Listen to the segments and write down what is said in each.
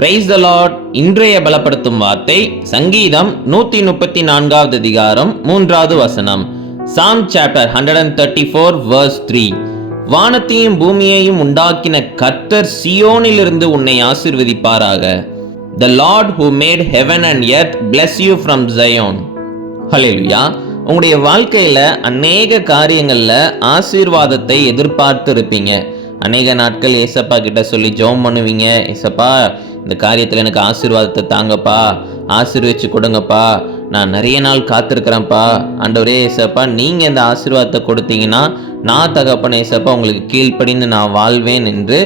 Praise the Lord இன்றைய பலப்படுத்தும் வார்த்தை சங்கீதம் நூத்தி முப்பத்தி நான்காவது அதிகாரம் மூன்றாவது வசனம். Psalm chapter hundred and thirty four verse three வானத்தையும் பூமியையும் உண்டாக்கின கர்த்தர் சியோனிலிருந்து உன்னை ஆசிர்வதிப்பாராக. The Lord who made heaven and earth bless you from Zion hallelujah உங்களுடைய வாழ்க்கையில அநேக காரியங்களில் ஆசீர்வாதத்தை எதிர்பார்த்து இருப்பீங்க அநேக நாட்கள் ஏசப்பா கிட்ட சொல்லி ஜெபம் பண்ணுவீங்க. ஏசப்பா இந்த காரியத்தில் எனக்கு ஆசீர்வாதத்தை தாங்கப்பா. ஆசீர்வச்சு கொடுங்கப்பா. நான் நிறைய நாள் காத்திருக்கிறேன்ப்பா. ஆண்டவரே ஏசப்பா நீங்கள் இந்த ஆசீர்வாதத்தை கொடுத்தீங்கன்னா நான் தகப்பன ஏசப்பா உங்களுக்கு கீழ்ப்படிந்து நான் வாழ்வேன் என்று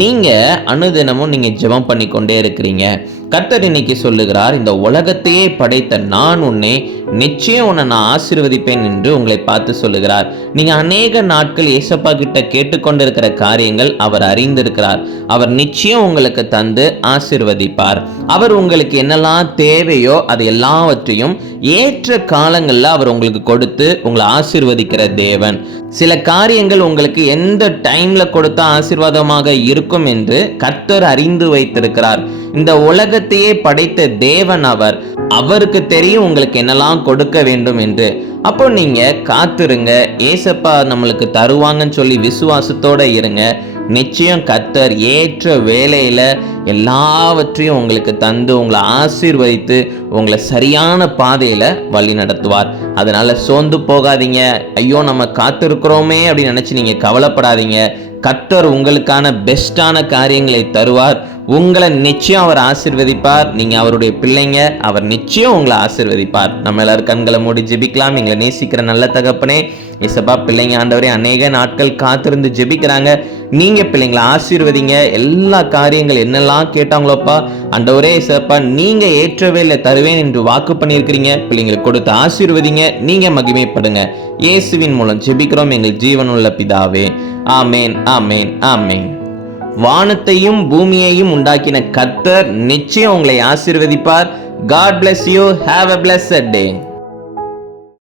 நீங்கள் அனுதினமும் நீங்கள் ஜெபம் பண்ணி கொண்டே இருக்கிறீங்க. கர்த்தர் இன்னைக்கு சொல்லுகிறார் இந்த உலகத்தையே படைத்த நான் உன்னை நிச்சயம் உன்னை நான் ஆசீர்வதிப்பேன் என்று உங்களை பார்த்து சொல்லுகிறார். நீங்க அநேக நாட்கள் ஏசப்பா கிட்ட கேட்டுக்கொண்டிருக்கிற காரியங்கள் அவர் அறிந்திருக்கிறார். அவர் நிச்சயம் உங்களுக்கு தந்து ஆசீர்வதிப்பார். அவர் உங்களுக்கு என்னெல்லாம் தேவையோ அது எல்லாவற்றையும் ஏற்ற காலங்களில் அவர் உங்களுக்கு கொடுத்து உங்களை ஆசிர்வதிக்கிற தேவன். சில காரியங்கள் உங்களுக்கு எந்த டைம்ல கொடுத்தா ஆசிர்வாதமாக இருக்கும் என்று கர்த்தர் அறிந்து வைத்திருக்கிறார். இந்த உலகத்தையே படைத்த தேவன் அவர். அவருக்கு தெரியும் உங்களுக்கு என்னெல்லாம் கொடுக்க வேண்டும் என்று. அப்போ நீங்கள் காத்திருங்க ஏசப்பா நம்மளுக்கு தருவாங்கன்னு சொல்லி விசுவாசத்தோடு இருங்க. நிச்சயம் கத்தர் ஏற்ற வேலையில் எல்லாவற்றையும் உங்களுக்கு தந்து உங்களை ஆசீர்வதித்து உங்களை சரியான பாதையில் வழி நடத்துவார். அதனால் சோர்ந்து போகாதீங்க. ஐயோ நம்ம காத்திருக்கிறோமே அப்படின்னு நினச்சி நீங்கள் கவலைப்படாதீங்க. கர்த்தர் உங்களுக்கான பெஸ்ட்டான காரியங்களை தருவார். உங்களை நிச்சயம் அவர் ஆசிர்வதிப்பார். நீங்கள் அவருடைய பிள்ளைங்க அவர் நிச்சயம் உங்களை ஆசிர்வதிப்பார். நம்ம எல்லாரும் கண்களை மூடி ஜெபிக்கலாம். எங்களை நேசிக்கிற நல்ல தகப்பனே இசப்பா பிள்ளைங்க ஆண்டவரே அநேக நாட்கள் காத்திருந்து ஜெபிக்கிறாங்க. நீங்கள் பிள்ளைங்களை ஆசீர்வதிங்க. எல்லா காரியங்கள் என்னெல்லாம் கேட்டாங்களோப்பா அண்டவரே இசப்பா நீங்கள் ஏற்றவே இல்லை தருவேன் என்று வாக்கு பண்ணியிருக்கிறீங்க. பிள்ளைங்களுக்கு கொடுத்து ஆசீர்வதிங்க. நீங்கள் மகிமைப்படுங்க. இயேசுவின் மூலம் ஜெபிக்கிறோம். எங்கள் ஜீவனுள்ள பிதாவே. ஆமேன் ஆமேன் ஆமேன். வானத்தையும் பூமியையும் உண்டாக்கின கர்த்தர் நிச்சயம் உங்களை ஆசீர்வதிப்பார். God bless you have a blessed day